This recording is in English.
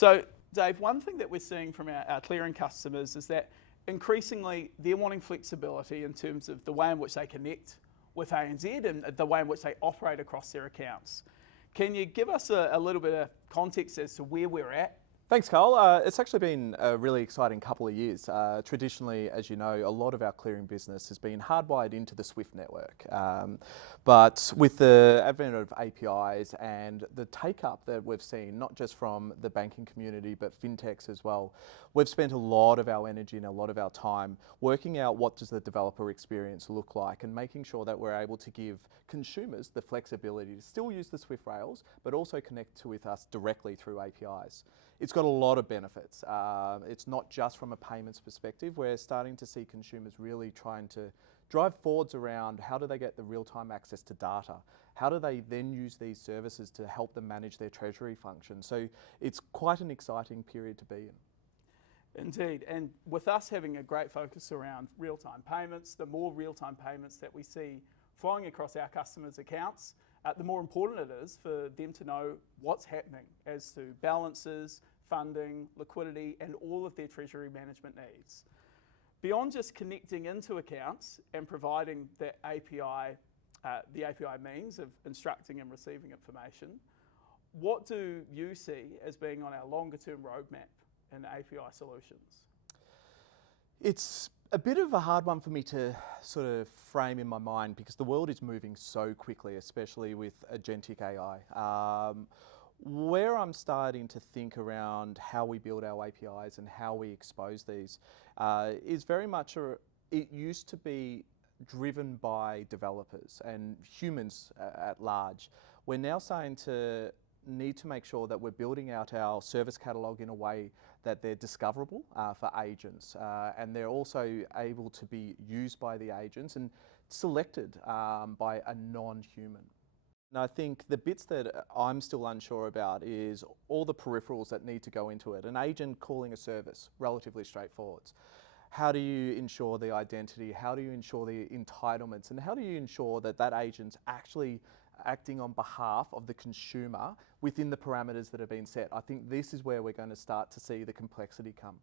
So, Dave, one thing that we're seeing from our clearing customers is that increasingly they're wanting flexibility in terms of the way in which they connect with ANZ and the way in which they operate across their accounts. Can you give us a little bit of context as to where we're at? Thanks, Carl. It's actually been a really exciting couple of years. Traditionally, as you know, a lot of our clearing business has been hardwired into the SWIFT network. But with the advent of APIs and the take-up that we've seen, not just from the banking community, but fintechs as well, we've spent a lot of our energy and a lot of our time working out what does the developer experience look like and making sure that we're able to give consumers the flexibility to still use the SWIFT rails, but also connect with us directly through APIs. It's got a lot of benefits. It's not just from a payments perspective. We're starting to see consumers really trying to drive forwards around how do they get the real-time access to data? How do they then use these services to help them manage their treasury function? So it's quite an exciting period to be in. Indeed, and with us having a great focus around real-time payments, the more real-time payments that we see flowing across our customers' accounts, the more important it is for them to know what's happening as to balances, funding, liquidity, and all of their treasury management needs. Beyond just connecting into accounts and providing the API means of instructing and receiving information, what do you see as being on our longer-term roadmap in API solutions? It's a bit of a hard one for me to sort of frame in my mind because the world is moving so quickly, especially with agentic AI. Where I'm starting to think around how we build our APIs and how we expose these is very much, it used to be driven by developers and humans at large. We're now starting to need to make sure that we're building out our service catalog in a way that they're discoverable for agents and they're also able to be used by the agents and selected by a non-human. And I think the bits that I'm still unsure about is all the peripherals that need to go into it. An agent calling a service, relatively straightforward. How do you ensure the identity? How do you ensure the entitlements? And how do you ensure that that agent's actually acting on behalf of the consumer within the parameters that have been set? I think this is where we're going to start to see the complexity come.